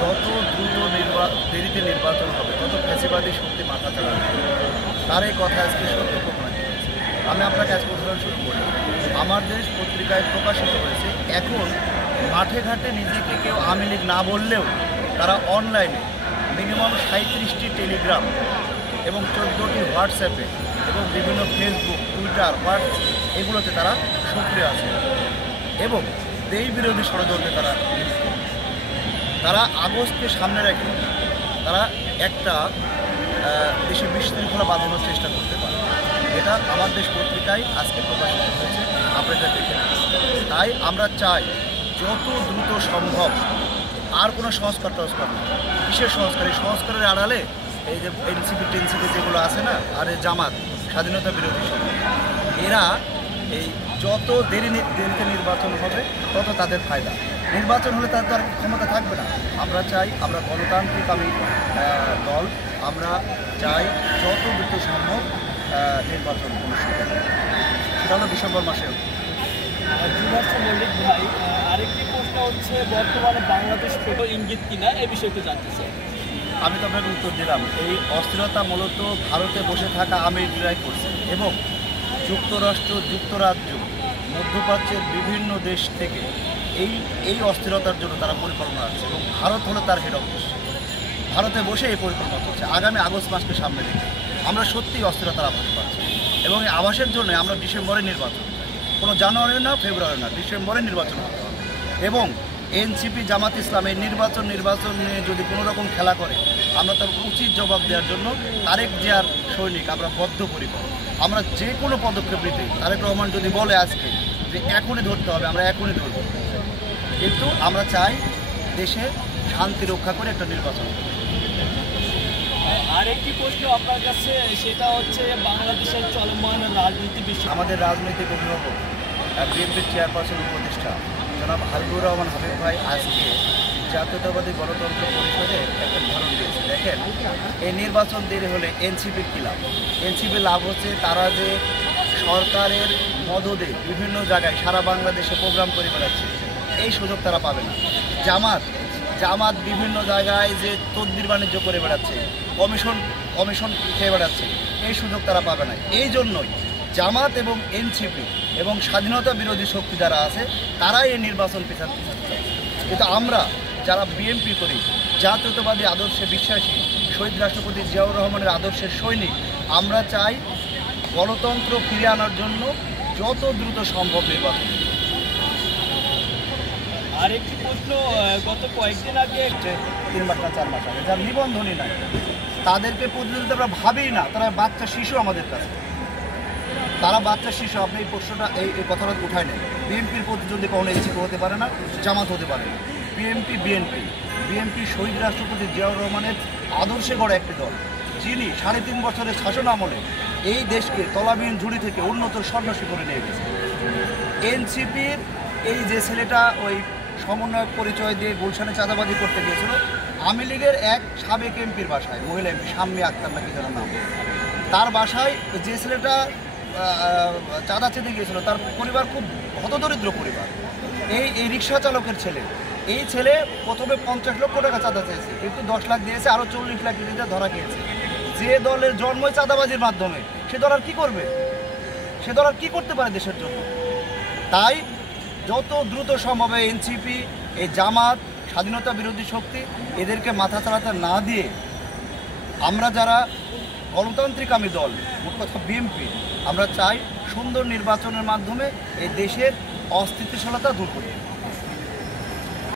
যত দ্রুত দেরিতে নির্বাচন হবে তত ফ্যাসিবাদী শক্তি মাথা চালাবে। তার এই কথা আজকে সত্য প্রমাণিত হয়েছে। আমি আপনাকে আজকে উদাহরণস্বরূপ বলি, আমার দেশ পত্রিকায় প্রকাশিত হয়েছে, এখন মাঠে ঘাটে নিজেকে কেউ আওয়ামী লীগ না বললেও তারা অনলাইনে মিনিমাম 37টি টেলিগ্রাম এবং 14টি হোয়াটসঅ্যাপে এবং বিভিন্ন ফেসবুক, টুইটার, এগুলোতে তারা সক্রিয় আছে এবং দেশ বিরোধী ষড়যন্ত্রে তারা আগস্টকে সামনে রেখে তারা একটা দেশে বিশৃঙ্খলা বাঁধানোর চেষ্টা করতে পারে। এটা আমার দেশ পত্রিকায় আজকে প্রকাশিত হয়েছে, আপনারা দেখে। তাই আমরা চাই যত দ্রুত সম্ভব, আর কোনো সংস্কার টস্কার না, কিসের সংস্কার? এই সংস্কারের আড়ালে এই যে এনসিপি যেগুলো আছে না, আর এই জামাত স্বাধীনতা বিরোধী সমাজ, এরা এই যত দেরিতে নির্বাচন হবে তত তাদের ফায়দা। নির্বাচন হলে তার তো আর ক্ষমতা থাকবে না। আমরা চাই, আমরা গণতান্ত্রিক দল, আমরা চাই যত দ্রুত সম্ভব নির্বাচন অনুষ্ঠিত হবে। সেটা হলো ডিসেম্বর মাসে। মল্লিক ভাই, আরেকটি প্রশ্ন হচ্ছে, বর্তমানে বাংলাদেশ ছোট ইঙ্গিত কিনা এই বিষয়টি জানতে চাই। আমি তো আপনাকে উত্তর দিলাম, এই অস্থিরতা মূলত ভারতে বসে থাকা আমেরিকারাই করছে এবং যুক্তরাষ্ট্র, যুক্তরাজ্য, মধ্যপ্রাচ্যের বিভিন্ন দেশ থেকে এই অস্থিরতার জন্য তারা পরিকল্পনা আছে এবং ভারত হলো তার হেড অফিস। ভারতে বসে এই পরিকল্পনা করছে। আগামী আগস্ট মাসকে সামনে রেখে আমরা সত্যিই অস্থিরতার আভাস পাচ্ছি এবং এই আভাসের জন্য আমরা ডিসেম্বরে নির্বাচন, কোনো জানুয়ারি না, ফেব্রুয়ারি না, ডিসেম্বরে নির্বাচন হতে হবে। এবং এনসিপি, জামাত ইসলাম এই নির্বাচন নিয়ে যদি কোনো রকম খেলা করে, আমরা তার উচিত জবাব দেওয়ার জন্য তারেক জিয়ার সৈনিক, আমরা বদ্ধপরিকর। আমরা যে কোনো পদক্ষেপ নিতে, তারেক রহমান যদি বলে আজকে যে এখনই ধরতে হবে, আমরা এখনই ধরব। কিন্তু আমরা চাই দেশে শান্তি রক্ষা করে একটা নির্বাচন। আরেকটি প্রশ্ন আপনার কাছে, সেটা হচ্ছে বাংলাদেশের চলমান রাজনীতি বিষয়। আমাদের রাজনৈতিক অভিভাবক, বিএনপির চেয়ারপারসন উপদেষ্টা জনাব হাবিবুর রহমান হাবিব ভাই আজকে জাতীয়তাবাদী গণতন্ত্র পরিষদে একটা উদাহরণ দিয়েছে। দেখেন, এই নির্বাচন দেরি হলে এনসিপির কী লাভ? এনসিপির লাভ হচ্ছে তারা যে সরকারের মদদে বিভিন্ন জায়গায় সারা বাংলাদেশে প্রোগ্রাম করে বেড়াচ্ছে, এই সুযোগ তারা পাবে না। জামাত বিভিন্ন জায়গায় যে তদবির বাণিজ্য করে বেড়াচ্ছে, কমিশন খেয়ে বেড়াচ্ছে, এই সুযোগ তারা পাবে না। এই জন্যই জামাত এবং এনসিপি এবং স্বাধীনতা বিরোধী শক্তি যারা আছে তারাই এই নির্বাচন পেছাতে চাচ্ছে। কিন্তু আমরা যারা বিএনপি করি, জাতীয়তাবাদী আদর্শে বিশ্বাসী, শহীদ রাষ্ট্রপতি জিয়াউর রহমানের আদর্শের সৈনিক, আমরা চাই গণতন্ত্র ফিরে আনার জন্য যত দ্রুত সম্ভব নির্বাচন। আরেকটি প্রশ্ন, গত কয়েকদিন আগে 3 মাস না 4 মাস আগে যার নিবন্ধনই নাই, তাদেরকে প্রতিনিধিত্ব আমরা ভাবি না। তারা বাচ্চা শিশু আমাদের কাছে, তারা বাচ্চা শিশু। আপনি এই প্রশ্নটা, এই কথাটা উঠায় নেন। বিএনপির প্রতিদ্বন্দ্বী কখনো এনসিপি হতে পারে না, জামাত হতে পারে না। বিএনপি শহীদ রাষ্ট্রপতি জিয়াউর রহমানের আদর্শে গড়া একটি দল, যিনি 3.5 বছরের শাসন আমলে এই দেশকে তলাবিহীন ঝুড়ি থেকে উন্নত স্বর্ণশী করে নিয়ে গেছে। এনসিপির এই যে ছেলেটা ওই সমন্বয়ক পরিচয় দিয়ে গুলশানে চাঁদাবাজি করতে গিয়েছিল, আওয়ামী লীগের এক সাবেক এমপির বাসায়, মহিলা এমপি শাম্মী আক্তার নাকি যেন নাম, তার বাসায় যে ছেলেটা চাঁদা চেতে গিয়েছিল, তার পরিবার খুব হতদরিদ্র পরিবার। এই রিক্সা চালকের ছেলে, এই ছেলে প্রথমে 50 লক্ষ টাকা চাঁদা চেয়েছে, কিন্তু 10 লাখ দিয়েছে, আরও 40 লাখ দিতে ধরা গিয়েছে। যে দলের জন্মই চাঁদাবাজির মাধ্যমে, সে দল আর কী করবে? সে দল আর কী করতে পারে দেশের জন্য? তাই যত দ্রুত সম্ভব এনসিপি, এই জামাত, স্বাধীনতা বিরোধী শক্তি, এদেরকে মাথা চালাতে না দিয়ে আমরা যারা গণতান্ত্রিক দল, মোট কথা বিএনপি, আমরা চাই সুন্দর নির্বাচনের মাধ্যমে এই দেশের অস্থিতিশীলতা দূর করি।